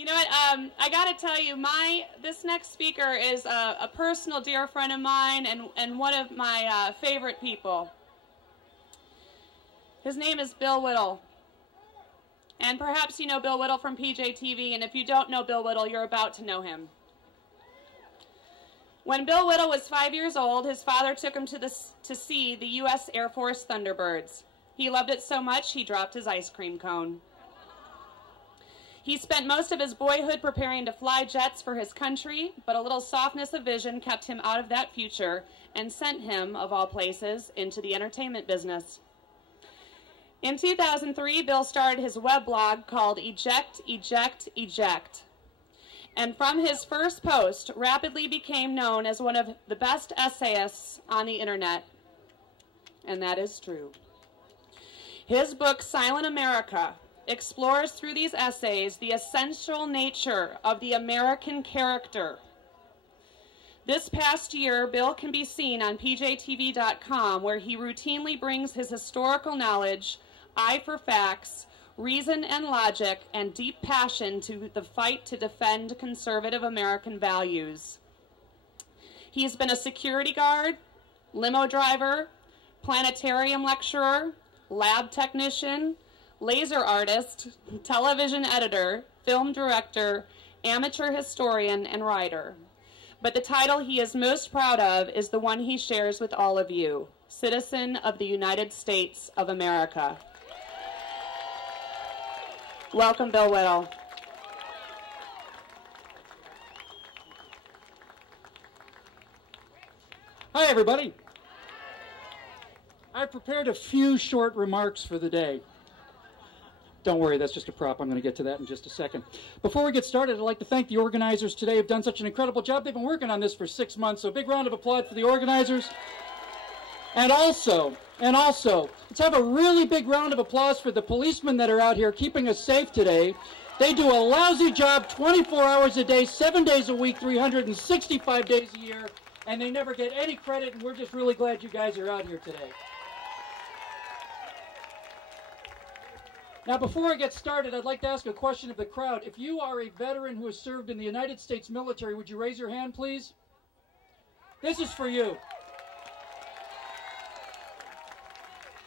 You know what? I got to tell you, this next speaker is a personal dear friend of mine and one of my favorite people. His name is Bill Whittle. And perhaps you know Bill Whittle from PJTV, and if you don't know Bill Whittle, you're about to know him. When Bill Whittle was 5 years old, his father took him to see the U.S. Air Force Thunderbirds. He loved it so much, he dropped his ice cream cone. He spent most of his boyhood preparing to fly jets for his country, but a little softness of vision kept him out of that future and sent him, of all places, into the entertainment business. In 2003, Bill started his web blog called Eject, Eject, Eject. And from his first post, rapidly became known as one of the best essayists on the internet. And that is true. His book, Silent America, explores through these essays the essential nature of the American character. This past year, Bill can be seen on pjtv.com, where he routinely brings his historical knowledge, eye for facts, reason and logic, and deep passion to the fight to defend conservative American values. He's been a security guard, limo driver, planetarium lecturer, lab technician, laser artist, television editor, film director, amateur historian, and writer. But the title he is most proud of is the one he shares with all of you, Citizen of the United States of America. Welcome, Bill Whittle. Hi, everybody. I prepared a few short remarks for the day. Don't worry, that's just a prop. I'm going to get to that in just a second. Before we get started, I'd like to thank the organizers today who've done such an incredible job. They've been working on this for 6 months, so a big round of applause for the organizers. And also, let's have a really big round of applause for the policemen that are out here keeping us safe today. They do a lousy job 24 hours a day, 7 days a week, 365 days a year, and they never get any credit, and we're just really glad you guys are out here today. Now, before I get started, I'd like to ask a question of the crowd. If you are a veteran who has served in the United States military, would you raise your hand, please? This is for you.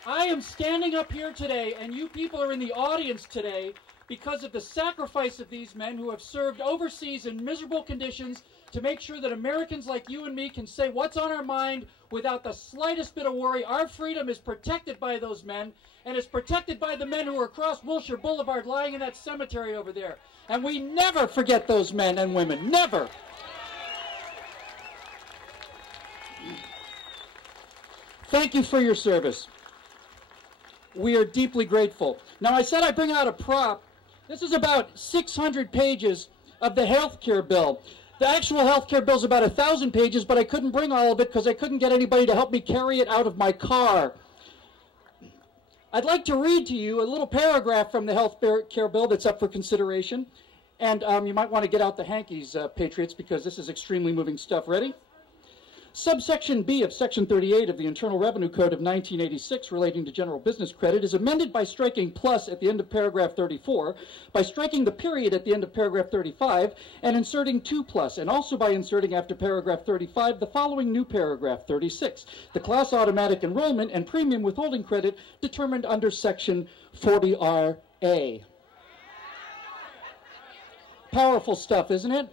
I am standing up here today, and you people are in the audience today because of the sacrifice of these men who have served overseas in miserable conditions to make sure that Americans like you and me can say what's on our mind without the slightest bit of worry. Our freedom is protected by those men, and it's protected by the men who are across Wilshire Boulevard lying in that cemetery over there. And we never forget those men and women, never. Thank you for your service. We are deeply grateful. Now, I said I bring out a prop. This is about 600 pages of the health care bill. The actual health care bill is about 1,000 pages, but I couldn't bring all of it because I couldn't get anybody to help me carry it out of my car. I'd like to read to you a little paragraph from the health care bill that's up for consideration. And you might want to get out the hankies, Patriots, because this is extremely moving stuff. Ready? Subsection B of Section 38 of the Internal Revenue Code of 1986 relating to general business credit is amended by striking plus at the end of paragraph 34, by striking the period at the end of paragraph 35, and inserting 2 plus, and also by inserting after paragraph 35 the following new paragraph 36, the class automatic enrollment and premium withholding credit determined under Section 40RA. Powerful stuff, isn't it?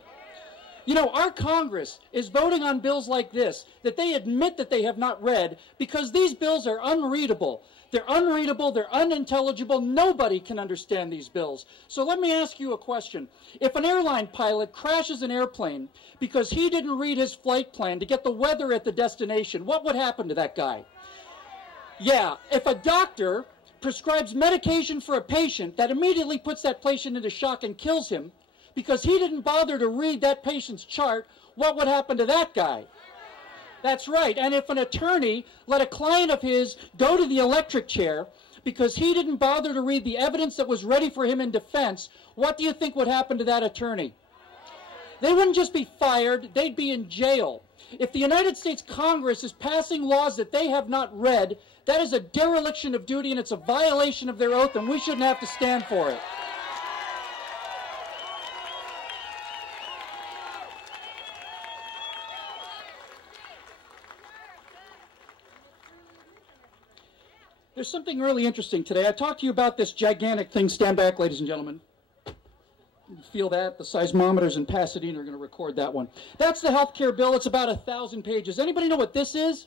You know, our Congress is voting on bills like this that they admit that they have not read because these bills are unreadable. They're unreadable, they're unintelligible, nobody can understand these bills. So let me ask you a question. If an airline pilot crashes an airplane because he didn't read his flight plan to get the weather at the destination, what would happen to that guy? Yeah, if a doctor prescribes medication for a patient that immediately puts that patient into shock and kills him, because he didn't bother to read that patient's chart, what would happen to that guy? That's right. And if an attorney let a client of his go to the electric chair because he didn't bother to read the evidence that was ready for him in defense, what do you think would happen to that attorney? They wouldn't just be fired, they'd be in jail. If the United States Congress is passing laws that they have not read, that is a dereliction of duty and it's a violation of their oath, and we shouldn't have to stand for it. There's something really interesting today. I talked to you about this gigantic thing. Stand back, ladies and gentlemen. You feel that? The seismometers in Pasadena are going to record that one. That's the health care bill. It's about 1,000 pages. Anybody know what this is?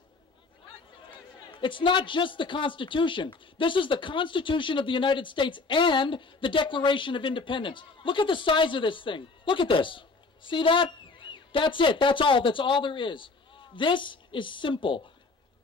It's not just the Constitution. This is the Constitution of the United States and the Declaration of Independence. Look at the size of this thing. Look at this. See that? That's it. That's all. That's all there is. This is simple.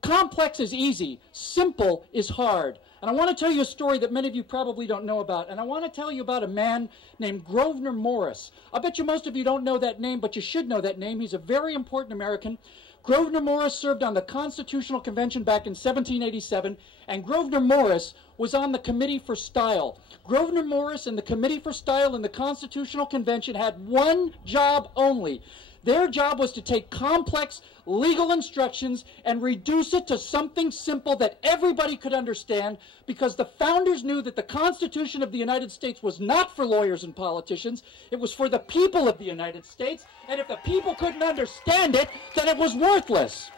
Complex is easy. Simple is hard. And I want to tell you a story that many of you probably don't know about. And I want to tell you about a man named Grover Morris. I bet you most of you don't know that name, but you should know that name. He's a very important American. Grover Morris served on the Constitutional Convention back in 1787, and Grover Morris was on the Committee for Style. Grover Morris and the Committee for Style in the Constitutional Convention had one job only. Their job was to take complex legal instructions and reduce it to something simple that everybody could understand, because the founders knew that the Constitution of the United States was not for lawyers and politicians. It was for the people of the United States, and if the people couldn't understand it, then it was worthless.